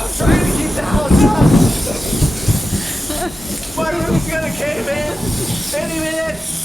I'm trying to keep the house up. My roof's gonna cave in any minute.